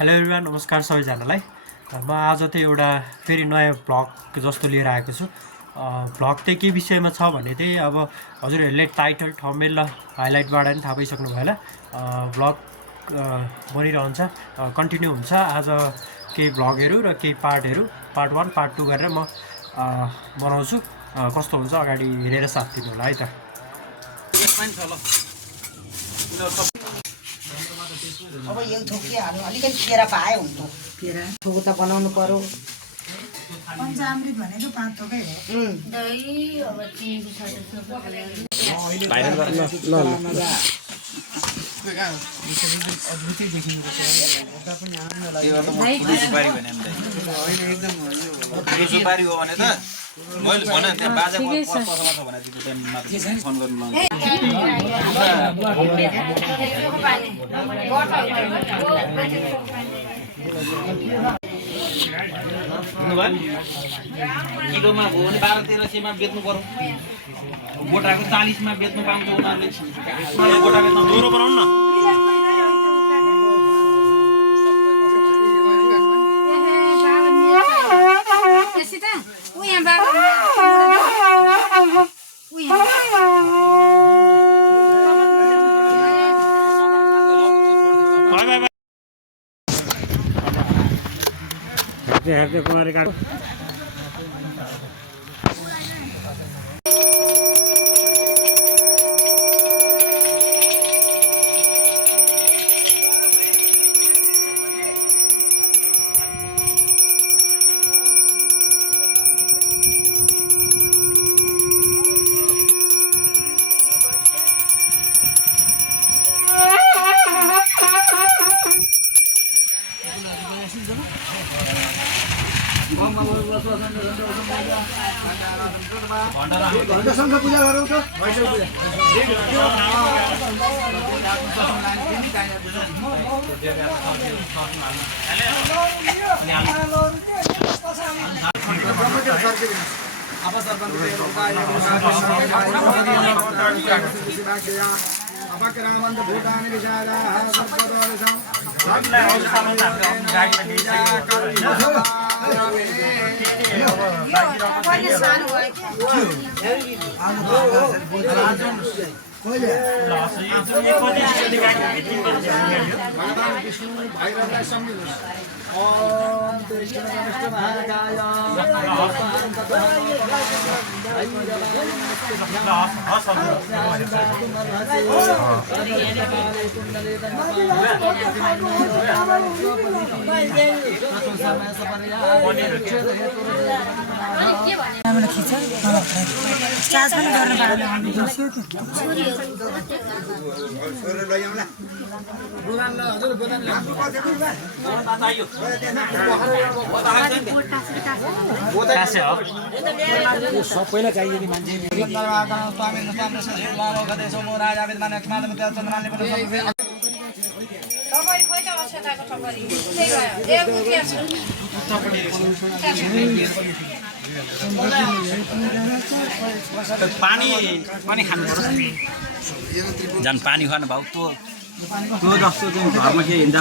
Hello everyone, नमस्कार सबैजनालाई। म आज चाहिँ एउटा फेरि नयाँ भ्लग जस्तो लिएर आएको छु। भ्लग चाहिँ के विषयमा छ भने चाहिँ अब हजुरहरूले टाइटल थम्बनेल र हाइलाइटबाट पनि थाहा पाइसक्नु भयो होला। भ्लग बनिरहन्छ, कन्टिन्यू हुन्छ। आज केही भ्लगहरू र केही पार्टहरू पार्ट 1 पार्ट 2 गरेर म बनाउँछु। कस्तो हुन्छ अगाडि हेरेर साथ दिनु होला है त। अब यो थोकिहाल्नु अलिकति केरा पाए हुन्थ्यो। केरा थोकु त बनाउनु पर्यो। पञ्चामृत भनेको 5 थोकै हो। दही अब चिनीको साथ भाइरल गर्न ल सुपारी हो भने त मैले भने त्यहाँ बाजा पसलमा छ भने चाहिँ फोन गर्नु किलोमा हो भने 12-1300 बेच्नु पर्यो। गोटाको 40 मा बेच्नु पाउँछ उनीहरूले। गोटा बेच्नु दोहोरो बनाउनु न। हेर्दै कुमारी काट्नु घण्टासँग पूजा गरौँ त भैसक पूजा अपक्रामन्त भूतानि विशालाः सर्वदोषं विष्णु भैरवलाई सम्झिनुहोस्। ओम कृष्ण विष्णु महाकाय चार्ज पनि गर्न पाएन। सबैलाई चाहियो नि मान्छे। पानी पनि खानु पर्छ। झन् पानी खानु भाउ त्यो जस्तो चाहिँ घरमा के हिँड्दा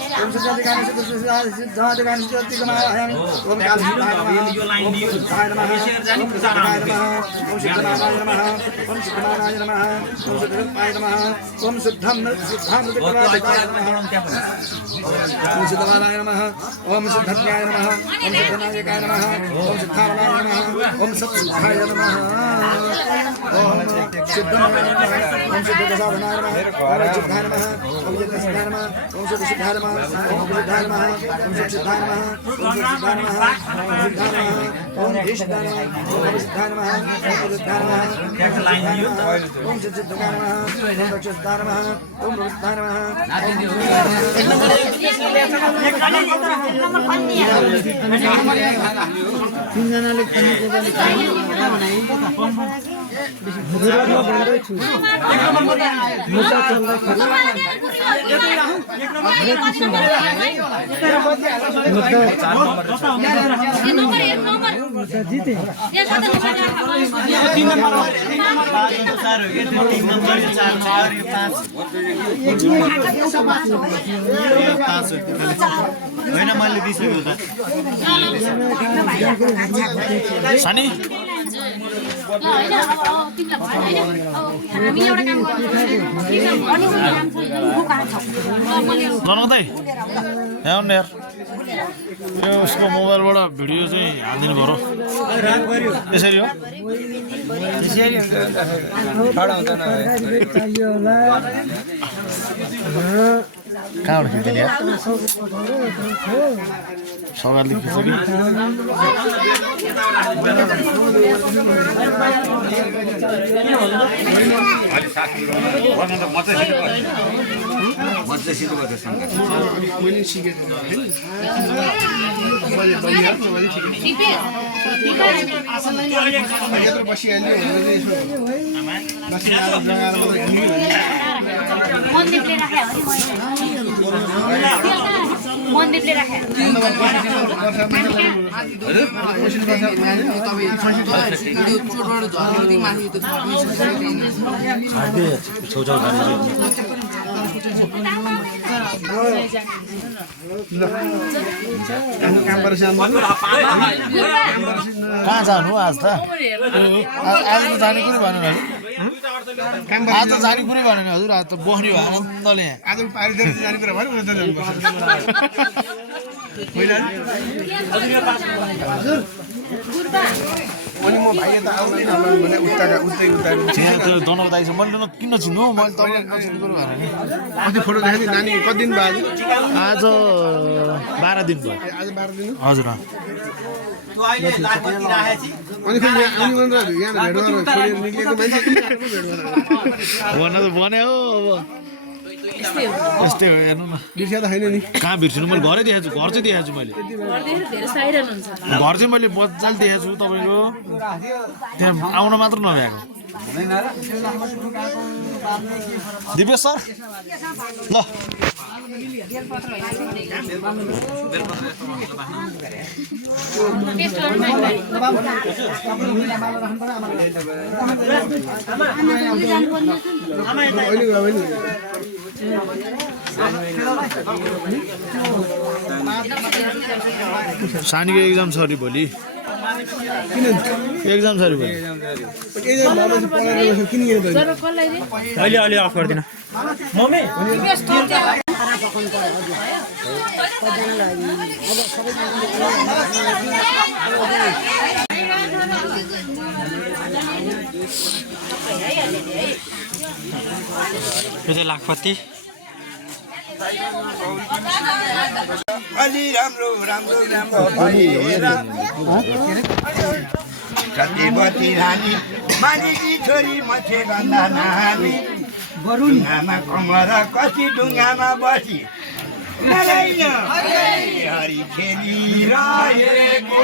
ओम सिद्धाधिकारी सिद्धाधिकारी सिद्धिकमायामि ओम कालसिद्धाय नमः यो लाइन ओम दियो सिद्धाय नमः यसरी जानी ओम पूजा सिद्धाय गर्नु नमः ओम सिद्धनारायण नमः ओम सिद्धनारायण नमः ओम सिद्धनारायण नमः ओम सिद्धम सिद्धामृतकलाय नमः ओम सिद्धनारायण नमः ओम सिद्धज्ञाय नमः ओम सिद्धनायकाय नमः ओम सिद्धारणाय नमः ओम सत्सिद्धाय नमः ओम सिद्धनारायण नमः ओम सिद्धदशाधनाय नमः ओम सिद्धाय नमः ओम सिद्धसिद्धाय नमः ओम सिद्धसिद्धाय नमः ओम सिद्धाय नमः ओम सिद्धाय नमः ओम सिद्धाय नमः ओम सिद्धाय नमः ओम सिद्धाय नमः ओम सिद्धाय नमः ओम सिद्धाय नमः ओम सिद्धाय नमः ओम सिद्धाय नमः तीनजनाले खानेको होइन मैले दिइसकेको त सानी जनाउँदै यहाँ यार यो उसको मोबाइलबाट भिडियो चाहिँ हालिदिनु पर्यो यसरी हो कहाँबाट खिच्ने सवालले खिच्यो कि मन्दिरले राखे कहाँ जानु आज त आज त जाने कुरो भएन आज त जाने कुरै भएन नि हजुर आज त बस्ने भयो आनन्दले आज पारिदिएर जाने कुरा भयो उता जानुपर्छ अनि म भाइ यता आउँदैन भने उतै त्यो दनर दाइसँग मैले किन चिन्नु मैले तपाईँलाई नचिन्नु कुरो भएन नि कति फोटो देखाएको थिएँ नानी कति दिन भयो आज 12 दिन भयो आज 12 दिन हजुर अनि फेरि यहाँ आउने भने यहाँ भेट गरेर छोडेर निक्लेको मान्छे किन आएको भेट गरेर भन्न त भने हो अब यस्तै हो हेर्नु न बिर्सिया त छैन नि कहाँ बिर्सिनु मैले घरै देखाएको छु घर चाहिँ देखाएको छु मैले घर चाहिँ मैले मजाले देखाएको छु तपाईँको त्यहाँ आउन मात्र नभ्याएको दिपेश सर ल सानीको एक्जाम छ अरे भोलि एक्जाम छ अरे भोलि अहिले अलि अफ गरिदिन मम्मी यो चाहिँ लाखपति अलि राम्रो राम्रो राम्रो सत्यवती रानी मानिकी छोरी मथे गन्दा नानी ढुङ्गामा कमर कसी ढुङ्गामा बसी हरि खेलिरहेको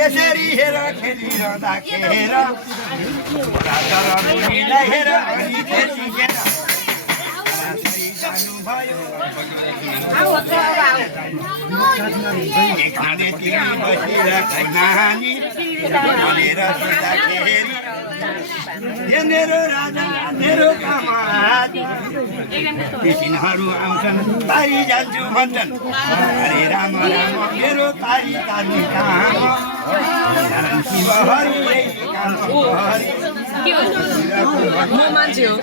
त्यसरी हेर खेलिरहँदाखेरि हेर अनि त्यतिखेर जानुभयो खानेतिर बसेर नानी भनेर सोद्धाखेरि हे मेरो राजा मेरो कामादी तिनीहरू आउँछन् तारी जान्छु भन्छन् अरे राम राम मेरो तारी तारी कहाँ शिव हरि म मान्छे हो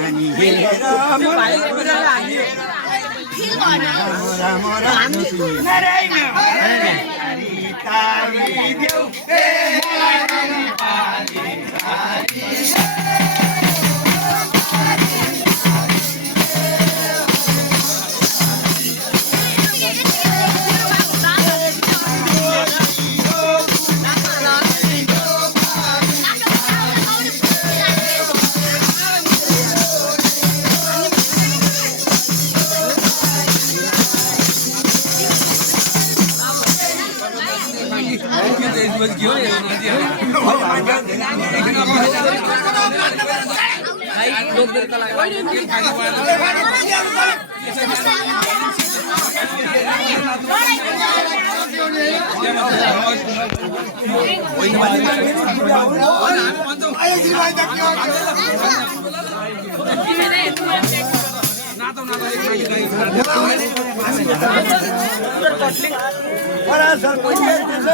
नानी हेरेर नारायण तारी देऊ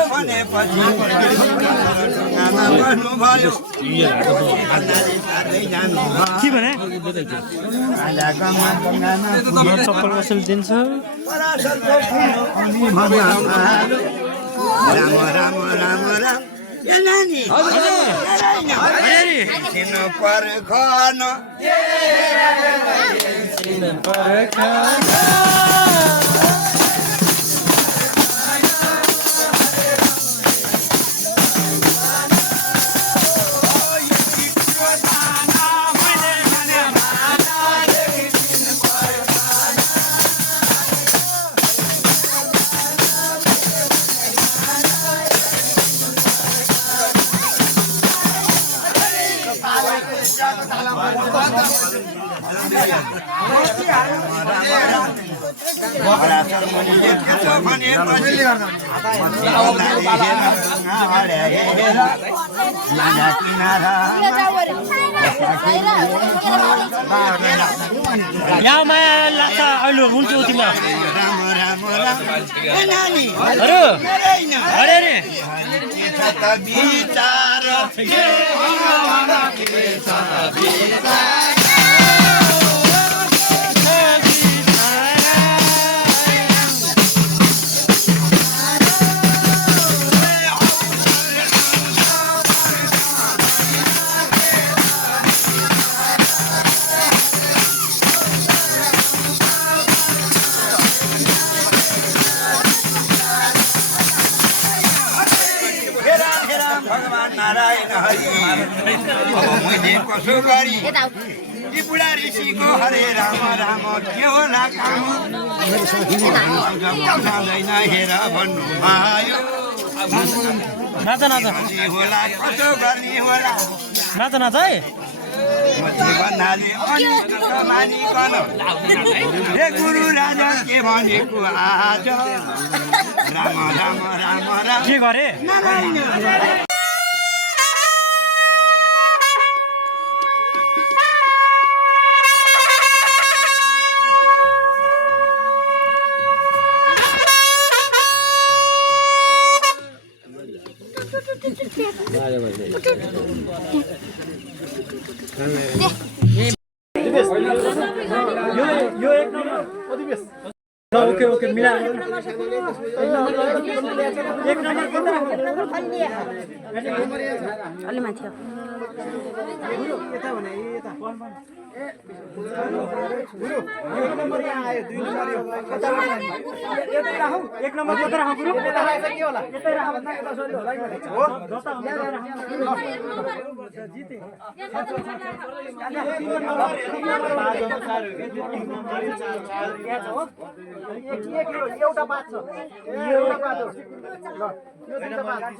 भनेपछि भन्नुभयो के भने चप्पल कसैले दिन्छ राम राम राम राम ए नानी पर्खन यहाँ माया लाग्छ अहिले हुन्छ तिमीलाई राम राम राम ए नानी अरे अरे अरे विचार नारायण हरि मैले कसो गरी ती बुढा ऋषिको हरे राम राम के होला काम जाँदैन हेर भन्नुभयो नाच नाच होला कसो गर्ने होला नाच नाच है भन्नाले मानिकन हे गुरु राजा के भनेको आज राम राम राम राम के गरे यो एक नम्बर ओके ओके मिलाएर एक नम्बर अलि माथि एक नम्बर कता राखौँ गुरु यतै राखेछ के होला यतै राख भन्दा यता सजिलो होला है हो जता हुन्छ जिते एउटा बात छ एउटा बात हो ल यो दुईटा बात छ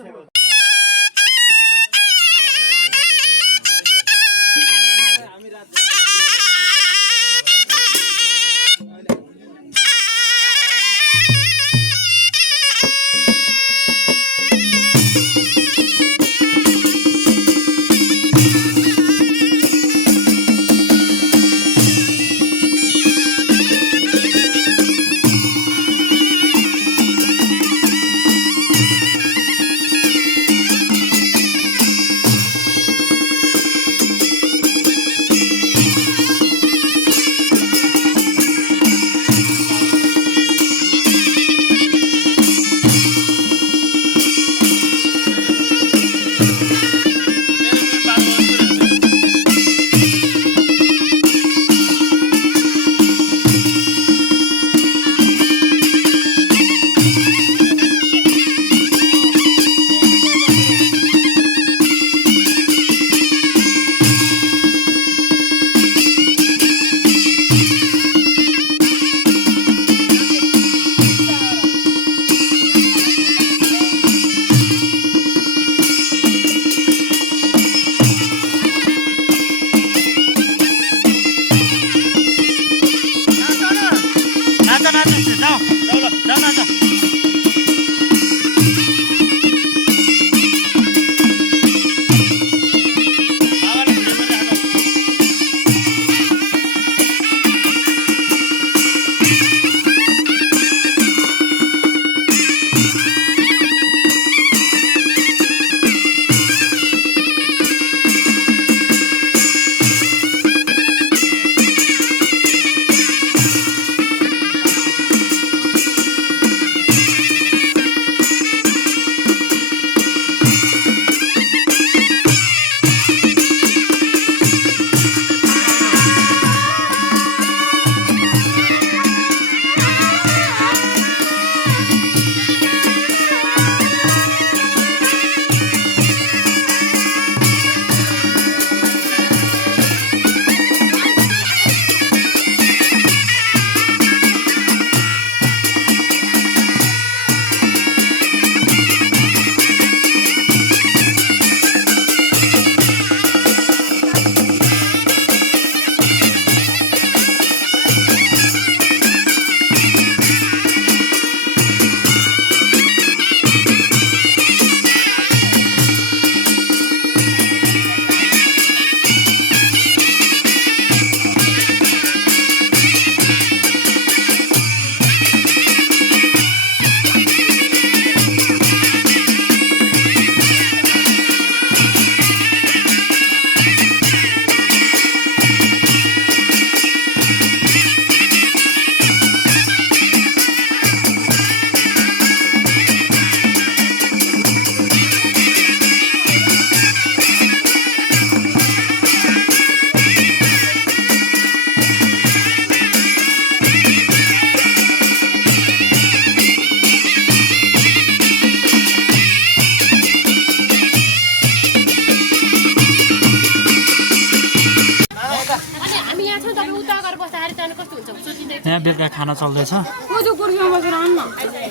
यहाँ बेलुका खाना चल्दैछ। कोदो कुर्सीमा बसेर आउनु न,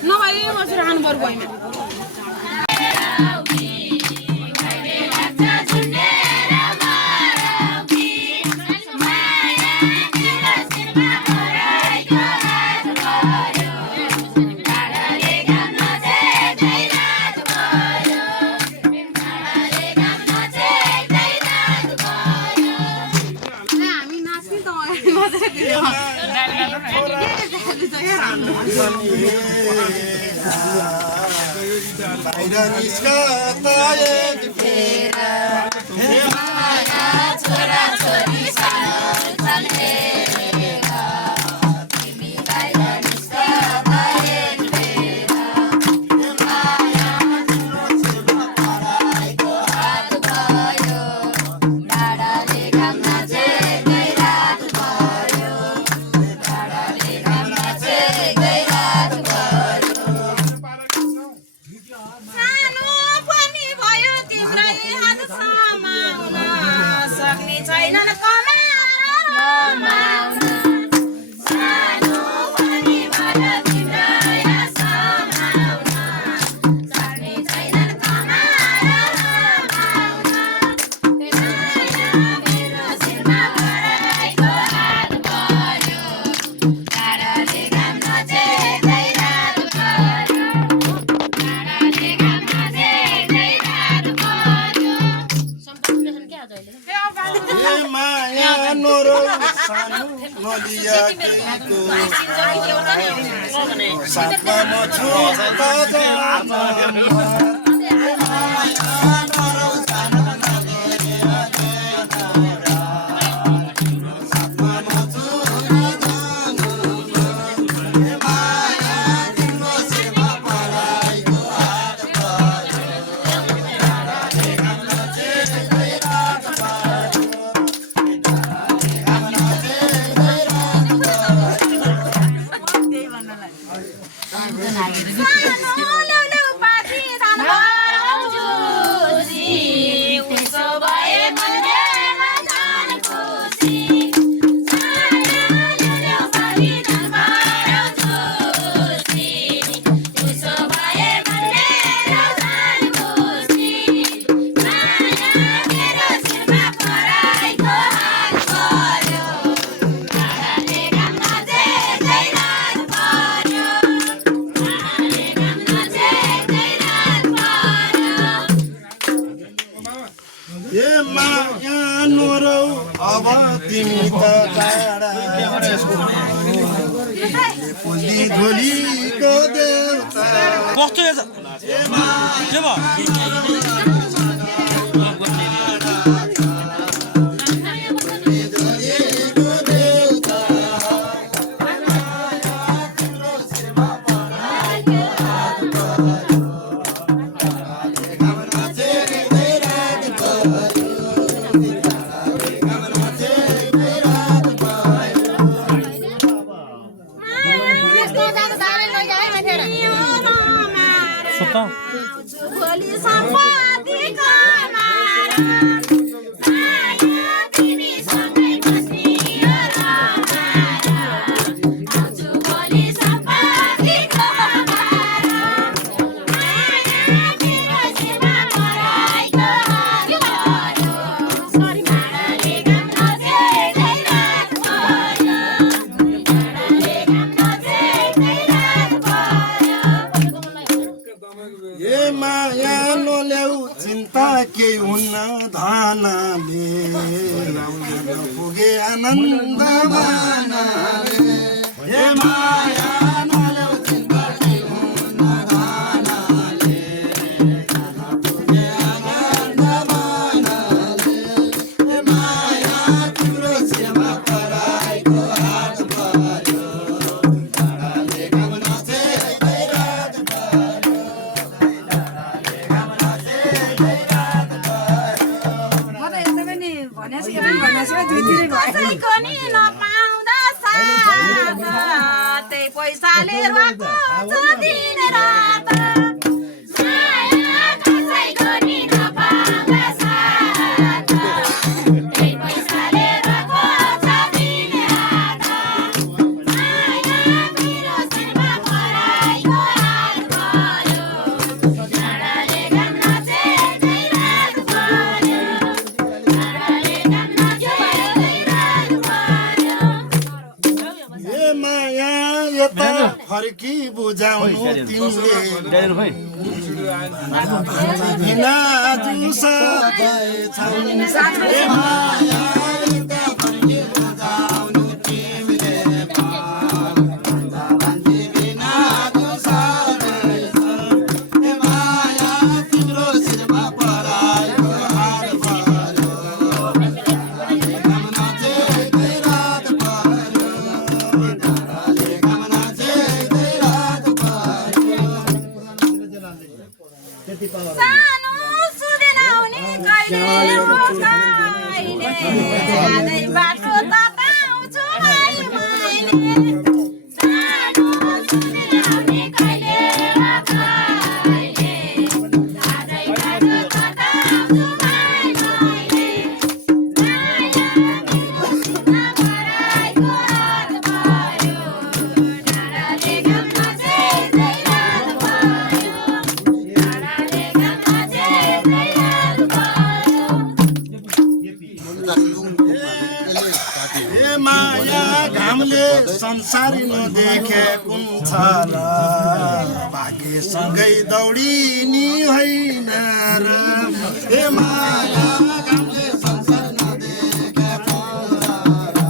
नभए यही बसेर आउनु पर्यो होइन। छैनन् कमाएर सानो पनि बाट तिम्रै समाउन सक्ने छैनन् कमाएर मेरो शिरमा पराइको हात पर्यो टाढाले घाम नचेक्दै रात पर्यो टाढाले घाम नचेक्दै रात पर्यो ए माया नरो सानो नदिया केको साथमा म छु अब तिमी त टाढा पुल्दी धोलीको देउता कस्तो भोलि सम्पत्ति कमाएर तिमी सँगै बस्ने आउँछु भोलि सम्पत्ति कमाएर मेरो शिरमा पराइको हात पर्यो टाढाले घाम नचेक्दै रात पर्यो टाढाले घाम नचेक्दै रात पर्यो ए माया नल्याउ चिन्ता केही हुन्न धनले पुगे आनन्द मानले ए माया नल्याउ चिन्ता केही हुन्न धनले पुगे आनन्द मानले ए माया तिम्रो सेवा पराइको हात पर्यो टाढाले घाम नचेक्दै रात पर्यो कसैको नि नपाउँदा साथ त्यही पैसाले रुवाको छ दिन रात माया कसैको नि नपाउँदा साथ त्यही पैसाले रुवाको छ दिन रात माया मेरो शिरमा पराइको हात पर्यो टाढाले घाम नचेक्दै रात पर्यो टाढाले घाम नचेक्दै रात पर्यो ए माया यता फर्की बुझाउनु तिमीले बिना जुसदै छन् ए माया यता फर्की बुझाउनु तिमीले बिना जुसदै छन् ए माया तिम्रो शिरमा पराइको हात पर्यो घाम नचेक्दै रात पर्यो टाढाले घाम नचेक्दै रात पर्यो सानो सुदेन आउने कहिले हो कहिले माया घामले संसार नदेखे कुन छ र भाग्यसँगै दौडिनी होइन र हे माया घामले संसार नदेखे कुन छ र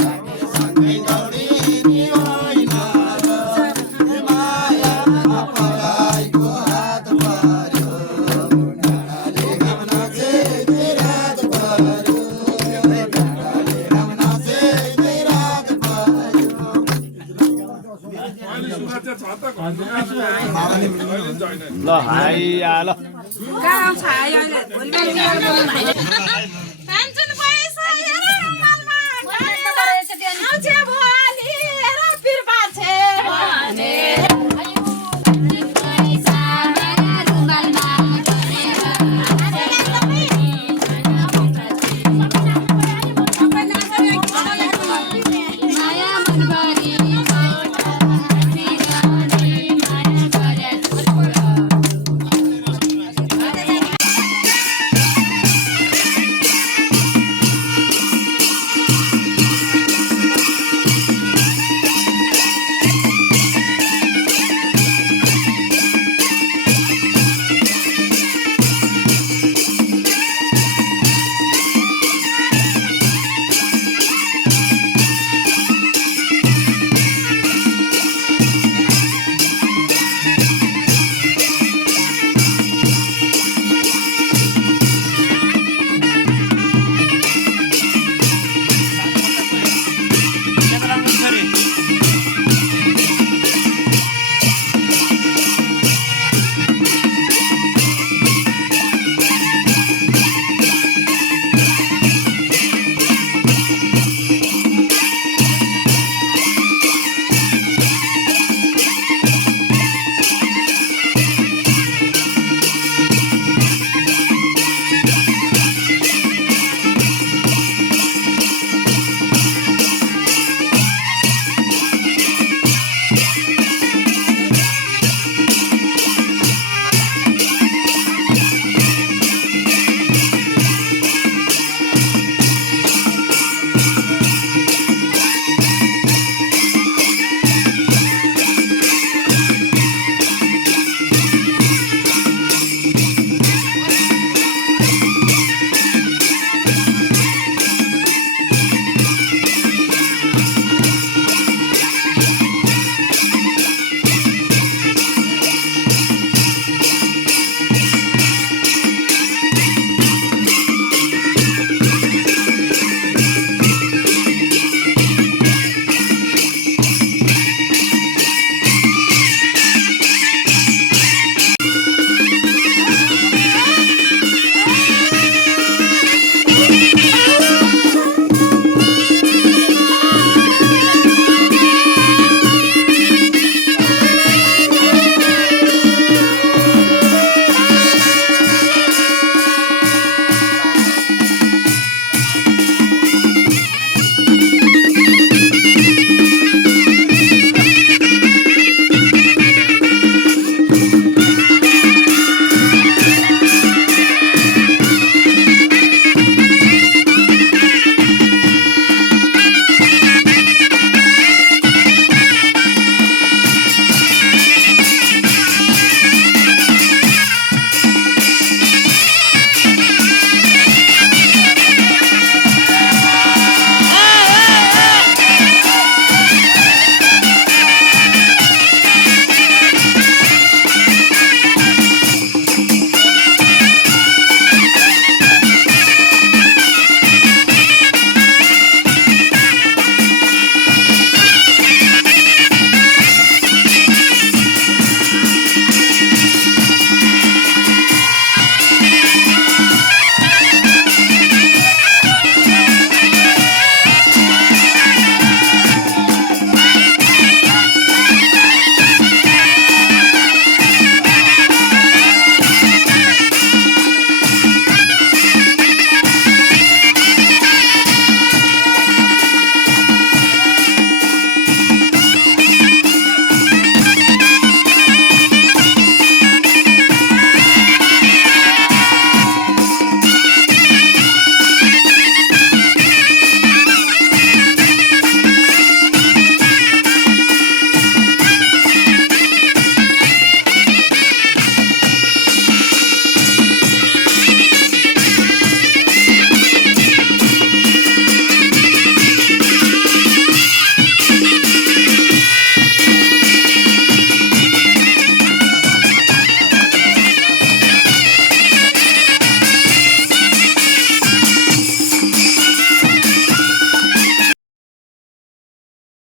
भाग्यसँगै दौडिनी होइन र हे माया पराईको हात पर्यो डाँडाले घाम नाचे रात पर्यो ल हाई आ ल कहाँ आउँछ अहिले भोलि बिहान बोल्नु